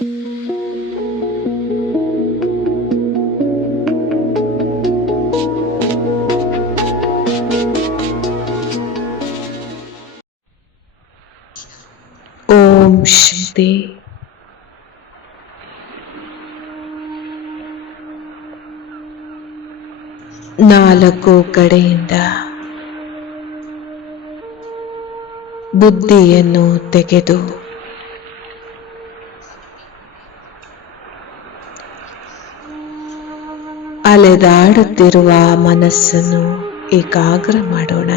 ಓಂ ನಾಲ್ಕು ಕಡೆಯಿಂದ ಬುದ್ಧಿಯನ್ನು ತೆಗೆದು ಅಲೆದಾಡುತ್ತಿರುವ ಮನಸ್ಸನ್ನು ಏಕಾಗ್ರ ಮಾಡೋಣ.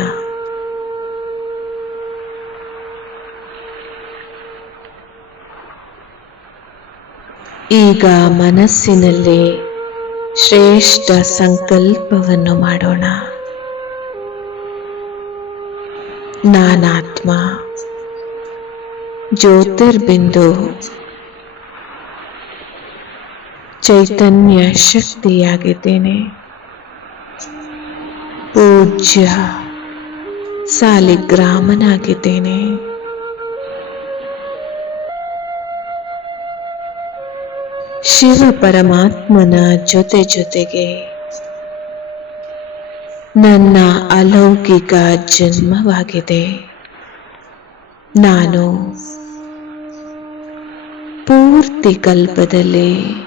ಈಗ ಮನಸ್ಸಿನಲ್ಲಿ ಶ್ರೇಷ್ಠ ಸಂಕಲ್ಪವನ್ನು ಮಾಡೋಣ. ನಾನಾತ್ಮ ಜ್ಯೋತಿರ್ಬಿಂದು ಚೈತನ್ಯ ಶಕ್ತಿಯಾಗಿದ್ದೇನೆ. ಪೂಜ್ಯ ಸಾಲಿಗ್ರಾಮನಾಗಿದ್ದೇನೆ. ಶಿವ ಪರಮಾತ್ಮನ ಜೊತೆ ಜೊತೆಗೆ ನನ್ನ ಅಲೌಕಿಕ ಜನ್ಮವಾಗಿದೆ. ನಾನು ಪೂರ್ತಿ ಕಲ್ಪದಲ್ಲಿ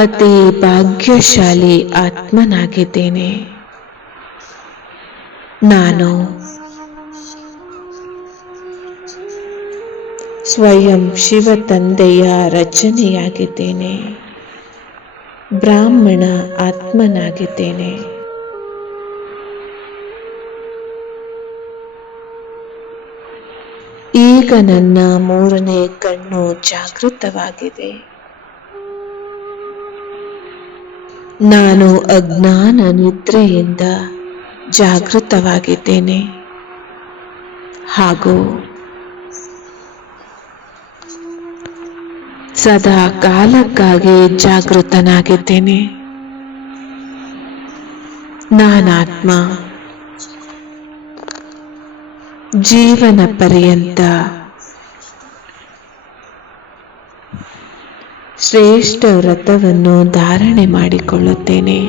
ಅತಿ ಭಾಗ್ಯಶಾಲಿ ಆತ್ಮನಾಗಿದ್ದೇನೆ. ನಾನು ಸ್ವಯಂ ಶಿವ ತಂದೆಯ ರಚನೆಯಾಗಿದ್ದೇನೆ. ಬ್ರಾಹ್ಮಣ ಆತ್ಮನಾಗಿದ್ದೇನೆ. ಈಗ ನನ್ನ ಮೂರನೇ ಕಣ್ಣು ಜಾಗೃತವಾಗಿದೆ. ನಾನು ಅಜ್ಞಾನ ನಿದ್ರೆಯಿಂದ ಜಾಗೃತವಾಗಿದ್ದೇನೆ. ಹಾಗೂ ಸದಾ ಕಾಲಕ್ಕಾಗಿ ಜಾಗೃತನಾಗಿದ್ದೇನೆ. ನಾನಾತ್ಮ ಜೀವನ ಪರ್ಯಂತ ಶ್ರೇಷ್ಠ ವ್ರತವನ್ನು ಧಾರಣೆ ಮಾಡಿಕೊಳ್ಳುತ್ತೇನೆ.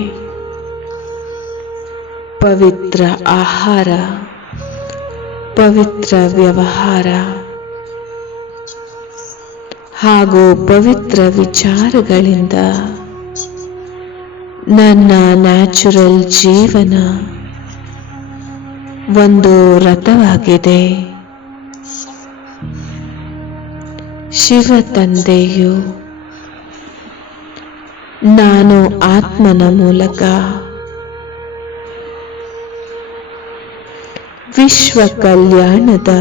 ಪವಿತ್ರ ಆಹಾರ, ಪವಿತ್ರ ವ್ಯವಹಾರ ಹಾಗೂ ಪವಿತ್ರ ವಿಚಾರಗಳಿಂದ ನನ್ನ ನ್ಯಾಚುರಲ್ ಜೀವನ ಒಂದು ರಥವಾಗಿದೆ ಶಿವ ತಂದೆಯು ನಾನು ಆತ್ಮನ ಮೂಲಕ ವಿಶ್ವ ಕಲ್ಯಾಣದ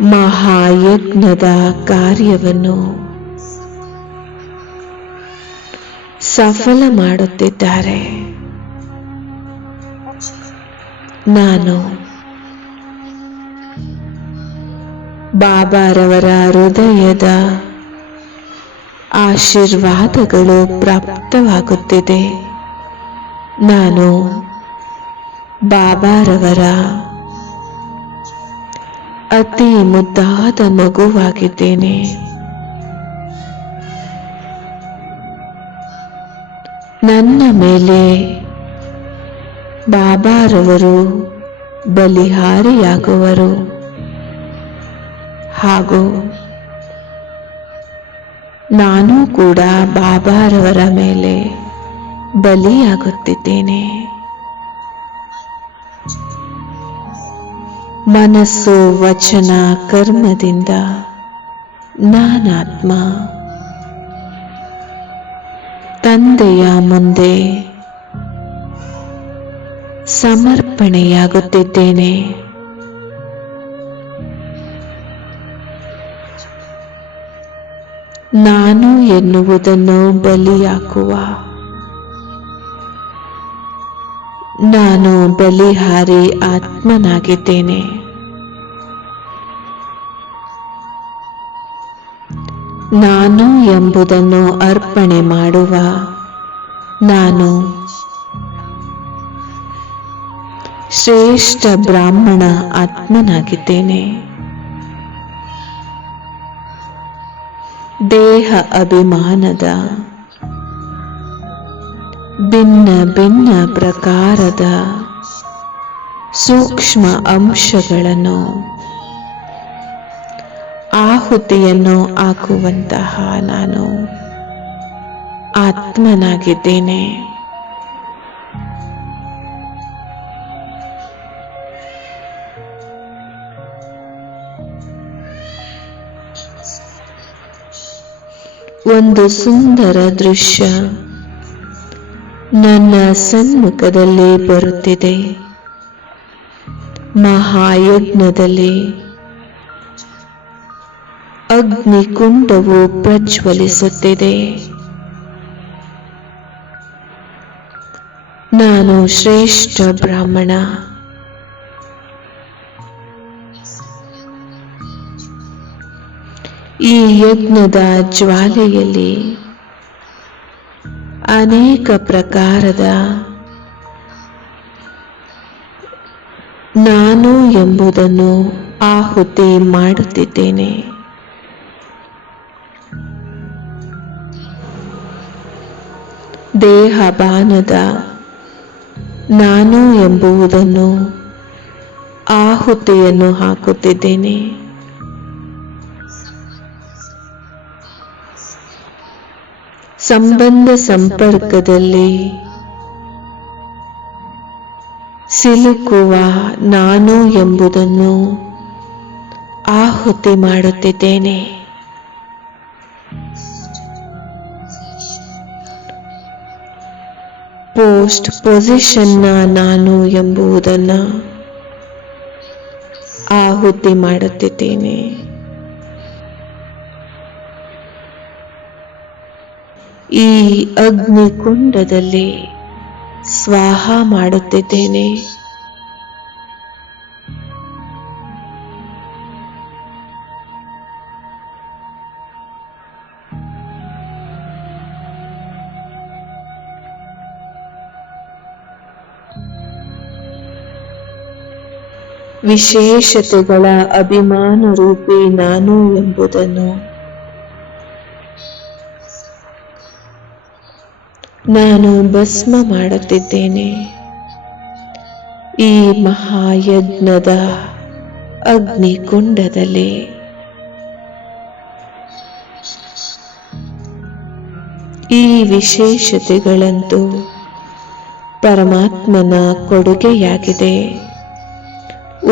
ಮಹಾಯಜ್ಞದ ಕಾರ್ಯವನ್ನು ಸಫಲ ಮಾಡುತ್ತಿದ್ದಾರೆ. ನಾನು ಬಾಬಾರವರ ಹೃದಯದ ಆಶೀರ್ವಾದಗಳು ಪ್ರಾಪ್ತವಾಗುತ್ತಿದೆ. ನಾನು ಬಾಬಾರವರ ಅತಿ ಮುದ್ದಾದ ಮಗುವಾಗಿದ್ದೇನೆ. ನನ್ನ ಮೇಲೆ ಬಾಬಾರವರು ಬಲಿಹಾರಿಯಾಗುವರು. ಹಾಗೂ ನಾನು ಕೂಡ ಬಾಬಾರವರ ಮೇಲೆ ಬಲಿಯಾಗುತ್ತಿದ್ದೇನೆ. ಮನಸ್ಸು ವಚನ ಕರ್ಮದಿಂದ ನಾನಾತ್ಮ. ತಂದೆಯ ಮುಂದೆ ಸಮರ್ಪಣೆಯಾಗುತ್ತಿದ್ದೇನೆ. ನಾನು ಎನ್ನುವುದನ್ನು ಬಲಿಯಾಕುವ. ನಾನು ಬಲಿಹಾರಿ ಆತ್ಮನಾಗಿದ್ದೇನೆ. ನಾನು ಎಂಬುದನ್ನು ಅರ್ಪಣೆ ಮಾಡುವ. ನಾನು ಶ್ರೇಷ್ಠ ಬ್ರಾಹ್ಮಣ ಆತ್ಮನಾಗಿದ್ದೇನೆ. ದೇಹ ಅಭಿಮಾನದ ಭಿನ್ನ ಭಿನ್ನ ಪ್ರಕಾರದ ಸೂಕ್ಷ್ಮ ಅಂಶಗಳನ್ನು ಆಹುತಿಯನ್ನು ಹಾಕುವಂತಹ ನಾನು ಆತ್ಮನಾಗಿದ್ದೇನೆ. ಒಂದು ಸುಂದರ ದೃಶ್ಯ. ನನ್ನ ಸನ್ಮುಖದಲ್ಲಿ ಬರುತ್ತಿದೆ. ಮಹಾಯಜ್ಞದಲ್ಲಿ. ಅಗ್ನಿಕುಂಡವು ಪ್ರಜ್ವಲಿಸುತ್ತಿದೆ. ನಾನು ಶ್ರೇಷ್ಠ ಬ್ರಾಹ್ಮಣ. ಈ ಯಜ್ಞದ ಜ್ವಾಲೆಯಲ್ಲಿ ಅನೇಕ ಪ್ರಕಾರದ ನಾನು ಎಂಬುದನ್ನು ಆಹುತಿ ಮಾಡುತ್ತಿದ್ದೇನೆ. ದೇಹಬಾನದ ನಾನು ಎಂಬುವುದನ್ನು ಆಹುತಿಯನ್ನು ಹಾಕುತ್ತಿದ್ದೇನೆ. ಸಂಬಂಧ ಸಂಪರ್ಕದಲ್ಲಿ ಸಿಲುಕುವ ನಾನು ಎಂಬುದನ್ನು ಆಹುತಿ ಮಾಡುತ್ತಿದ್ದೇನೆ. ಪೋಸ್ಟ್ ಪೊಸಿಷನ್ನ ನಾನು ಎಂಬುದನ್ನು ಆಹುತಿ ಮಾಡುತ್ತಿದ್ದೇನೆ. ಈ ಅಗ್ನಿಕುಂಡದಲ್ಲಿ ಸ್ವಾಹ ಮಾಡುತ್ತಿದ್ದೇನೆ. ವಿಶೇಷತೆಗಳ ಅಭಿಮಾನ ರೂಪಿ ನಾನು ಎಂಬುದನ್ನು ನಾನು ಭಸ್ಮ ಮಾಡುತ್ತಿದ್ದೇನೆ. ಈ ಮಹಾಯಜ್ಞದ ಅಗ್ನಿಕುಂಡದಲ್ಲಿ ಈ ವಿಶೇಷತೆಗಳಂತೂ ಪರಮಾತ್ಮನ ಕೊಡುಗೆಯಾಗಿದೆ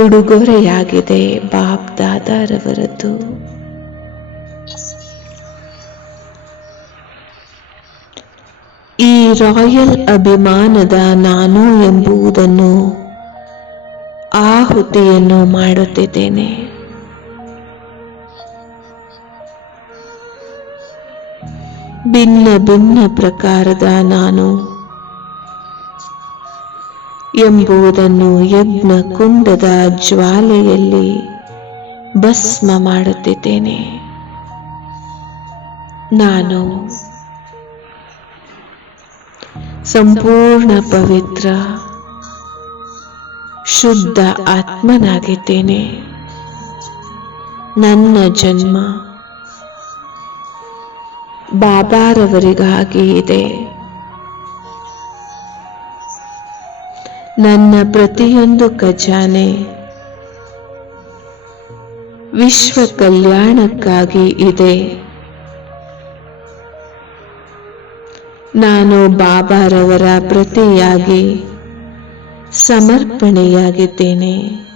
ಉಡುಗೊರೆಯಾಗಿದೆ ಬಾಬ್ ದಾದಾರವರದ್ದು ರಾಯಲ್ ಅಭಿಮಾನದ ನಾನು ಎಂಬುದನ್ನು ಆಹುತಿಯನ್ನು ಮಾಡುತ್ತಿದ್ದೇನೆ. ಭಿನ್ನ ಭಿನ್ನ ಪ್ರಕಾರದ ನಾನು ಎಂಬುದನ್ನು ಯಜ್ಞ ಕುಂಡದ ಜ್ವಾಲೆಯಲ್ಲಿ ಭಸ್ಮ ಮಾಡುತ್ತಿದ್ದೇನೆ. ನಾನು ಸಂಪೂರ್ಣ ಪವಿತ್ರ ಶುದ್ಧ ಆತ್ಮನಾಗಿದ್ದೇನೆ. ನನ್ನ ಜನ್ಮ ಬಾಬಾರವರಿಗಾಗಿ ಇದೆ. ನನ್ನ ಪ್ರತಿಯೊಂದು ಖಜಾನೆ ವಿಶ್ವ ಕಲ್ಯಾಣಕ್ಕಾಗಿ ಇದೆ. ನಾನು ಬಾಬಾರವರ ಪ್ರತಿಯಾಗಿ ಸಮರ್ಪಣೆಯಾಗಿದ್ದೇನೆ.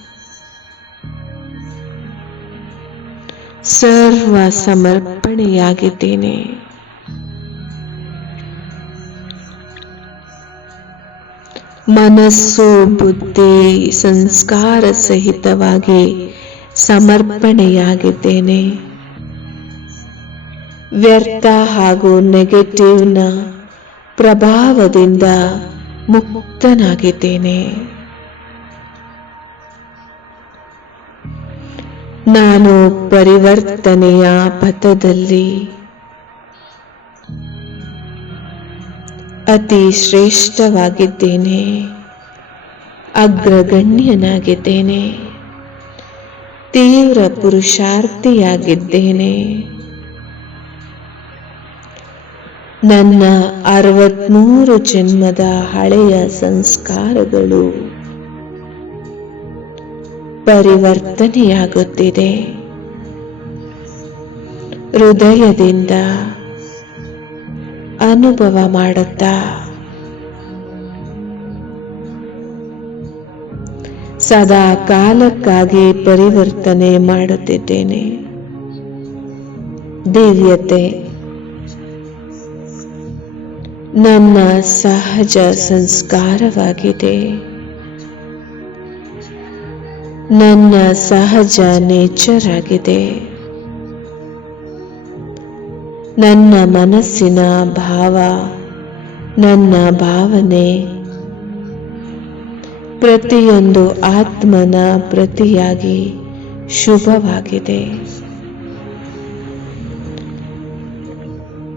ಸರ್ವ ಸಮರ್ಪಣೆಯಾಗಿದ್ದೇನೆ. ಮನಸ್ಸು ಬುದ್ಧಿ ಸಂಸ್ಕಾರ ಸಹಿತವಾಗಿ ಸಮರ್ಪಣೆಯಾಗಿದ್ದೇನೆ. ವ್ಯರ್ಥ ಹಾಗೂ ನೆಗೆಟಿವ್ನ ಪ್ರಭಾವದಿಂದ ಮುಕ್ತನಾಗಿದ್ದೇನೆ. ನಾನು ಪರಿವರ್ತನೆಯ ಪಥದಲ್ಲಿ ಅತಿ ಶ್ರೇಷ್ಠವಾಗಿದ್ದೇನೆ ಅಗ್ರಗಣ್ಯನಾಗಿದ್ದೇನೆ ತೀವ್ರ ಪುರುಷಾರ್ಥಿಯಾಗಿದ್ದೇನೆ. ನನ್ನ ಅರವತ್ಮೂರು ಜನ್ಮದ ಹಳೆಯ ಸಂಸ್ಕಾರಗಳು ಪರಿವರ್ತನೆಯಾಗುತ್ತಿದೆ. ಹೃದಯದಿಂದ ಅನುಭವ ಮಾಡುತ್ತಾ ಸದಾ ಕಾಲಕ್ಕಾಗಿ ಪರಿವರ್ತನೆ ಮಾಡುತ್ತಿದ್ದೇನೆ. ದಿವ್ಯತೆ. ನನ್ನ ಸಹಜ ಸಂಸ್ಕಾರವಾಗಿದೆ. ನನ್ನ ಸಹಜ ನೇಚರ್ ಆಗಿದೆ ನನ್ನ ಮನಸ್ಸಿನ ಭಾವ, ನನ್ನ ಭಾವನೆ, ಪ್ರತಿಯೊಂದು ಆತ್ಮನ ಪ್ರತಿಯಾಗಿ ಶುಭವಾಗಿದೆ.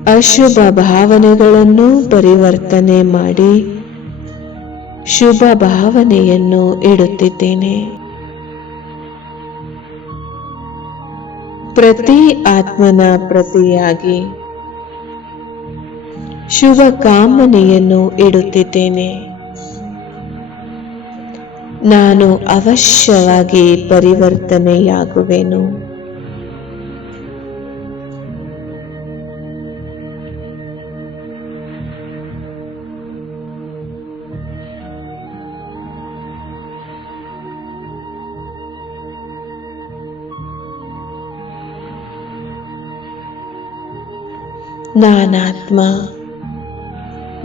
ಅಶುಭ ಭಾವನೆಗಳನ್ನು ಪರಿವರ್ತನೆ ಮಾಡಿ ಶುಭ ಭಾವನೆಯನ್ನು ಇಡುತ್ತಿದ್ದೇನೆ. ಪ್ರತಿ ಆತ್ಮನ ಪ್ರತಿಯಾಗಿ ಶುಭ ಕಾಮನೆಯನ್ನು ಇಡುತ್ತಿದ್ದೇನೆ. ನಾನು ಅವಶ್ಯವಾಗಿ ಪರಿವರ್ತನೆಯಾಗುವೆನು. ನಾನಾತ್ಮ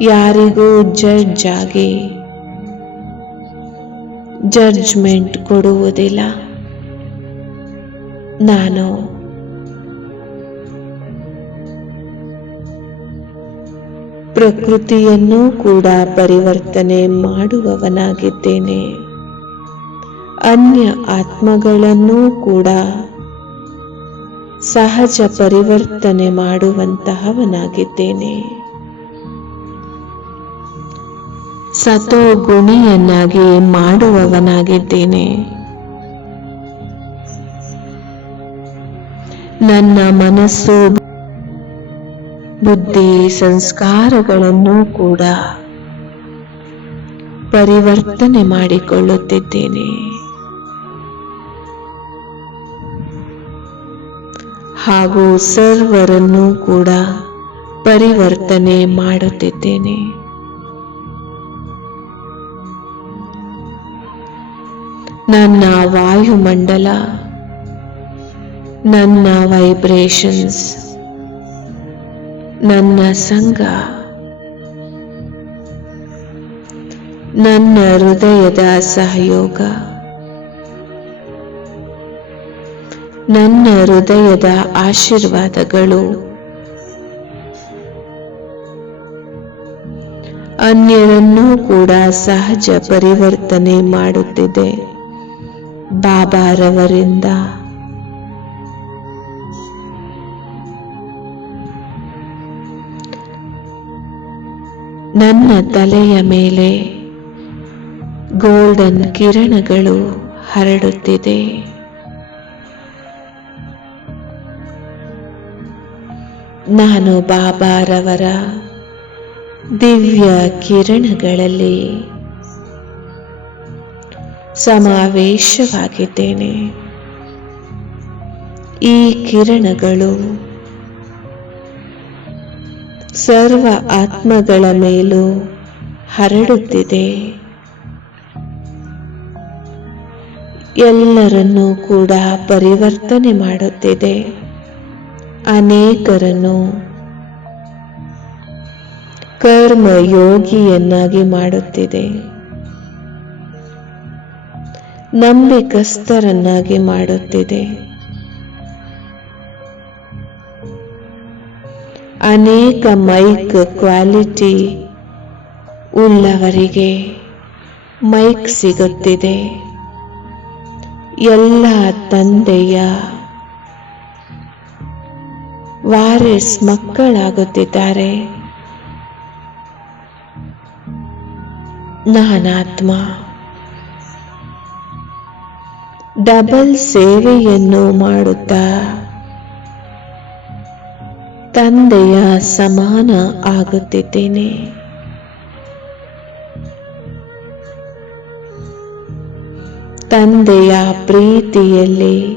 ಯಾರಿಗೂ ಜಡ್ಜ್ ಆಗಿ ಜಡ್ಜ್ಮೆಂಟ್ ಕೊಡುವುದಿಲ್ಲ. ನಾನು ಪ್ರಕೃತಿಯನ್ನು ಕೂಡ ಪರಿವರ್ತನೆ ಮಾಡುವವನಾಗಿದ್ದೇನೆ. ಅನ್ಯ ಆತ್ಮಗಳನ್ನು ಕೂಡ ಸಹಜ ಪರಿವರ್ತನೆ ಮಾಡುವಂತಹವನಾಗಿದ್ದೇನೆ. ಸತೋ ಗುಣಿಯನ್ನಾಗಿ ಮಾಡುವವನಾಗಿದ್ದೇನೆ. ನನ್ನ ಮನಸ್ಸು ಬುದ್ಧಿ ಸಂಸ್ಕಾರಗಳನ್ನು ಕೂಡ ಪರಿವರ್ತನೆ ಮಾಡಿಕೊಳ್ಳುತ್ತಿದ್ದೇನೆ. ಹಾಗೂ ಸರ್ವರನ್ನು ಕೂಡ ಪರಿವರ್ತನೆ ಮಾಡುತ್ತಿದ್ದೇನೆ. ನನ್ನ ವಾಯುಮಂಡಲ ನನ್ನ ವೈಬ್ರೇಷನ್ಸ್ ನನ್ನ ಸಂಘ ನನ್ನ ಹೃದಯದ ಸಹಯೋಗ ನನ್ನ ಹೃದಯದ ಆಶೀರ್ವಾದಗಳು. ಅನ್ಯರನ್ನೂ ಕೂಡ ಸಹಜ ಪರಿವರ್ತನೆ ಮಾಡುತ್ತಿದೆ. ಬಾಬಾರವರಿಂದ. ನನ್ನ ತಲೆಯ ಮೇಲೆ ಗೋಲ್ಡನ್ ಕಿರಣಗಳು ಹರಡುತ್ತಿದೆ. ನಾನು ಬಾಬಾರವರ ದಿವ್ಯ ಕಿರಣಗಳಲ್ಲಿ ಸಮಾವೇಶವಾಗಿದ್ದೇನೆ. ಈ ಕಿರಣಗಳು ಸರ್ವ ಆತ್ಮಗಳ ಮೇಲೂ ಹರಡುತ್ತಿದೆ. ಎಲ್ಲರನ್ನೂ ಕೂಡ ಪರಿವರ್ತನೆ ಮಾಡುತ್ತಿದೆ. ಅನೇಕರನ್ನು ಕರ್ಮ ಯೋಗಿಯನ್ನಾಗಿ ಮಾಡುತ್ತಿದೆ. ನಂಬಿಕಸ್ಥರನ್ನಾಗಿ ಮಾಡುತ್ತಿದೆ. ಅನೇಕ ಮೈಕ್ ಕ್ವಾಲಿಟಿ ಉಳ್ಳವರಿಗೆ ಮೈಕ್ ಸಿಗುತ್ತಿದೆ. ಎಲ್ಲ ತಂದೆಯ ವಾರಿಸ್ ಮಕ್ಕಳಾಗುತ್ತಿದ್ದಾರೆ. ನಾನಾತ್ಮ. ಡಬಲ್ ಸೇವೆಯನ್ನು ಮಾಡುತ್ತಾ ತಂದೆಯ ಸಮಾನ ಆಗುತ್ತಿದ್ದೇನೆ. ತಂದೆಯ ಪ್ರೀತಿಯಲ್ಲಿ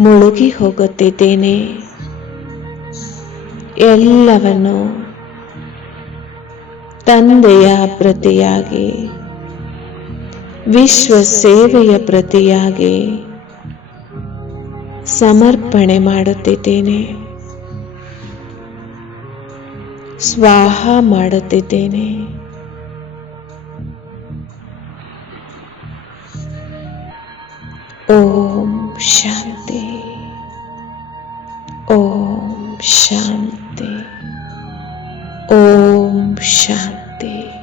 ಮುಳುಗಿ ಹೋಗುತ್ತಿದ್ದೇನೆ. ಎಲ್ಲವನ್ನು ತಂದೆಯ ಪ್ರತಿಯಾಗಿ ವಿಶ್ವ ಸೇವೆಯ ಪ್ರತಿಯಾಗಿ ಸಮರ್ಪಣೆ ಮಾಡುತ್ತಿದ್ದೇನೆ. ಸ್ವಾಹ ಮಾಡುತ್ತಿದ್ದೇನೆ. ಓಂ ಶಾಂತಿ. ಓಂ ಶಾಂತಿ. शांति। ओम शांति।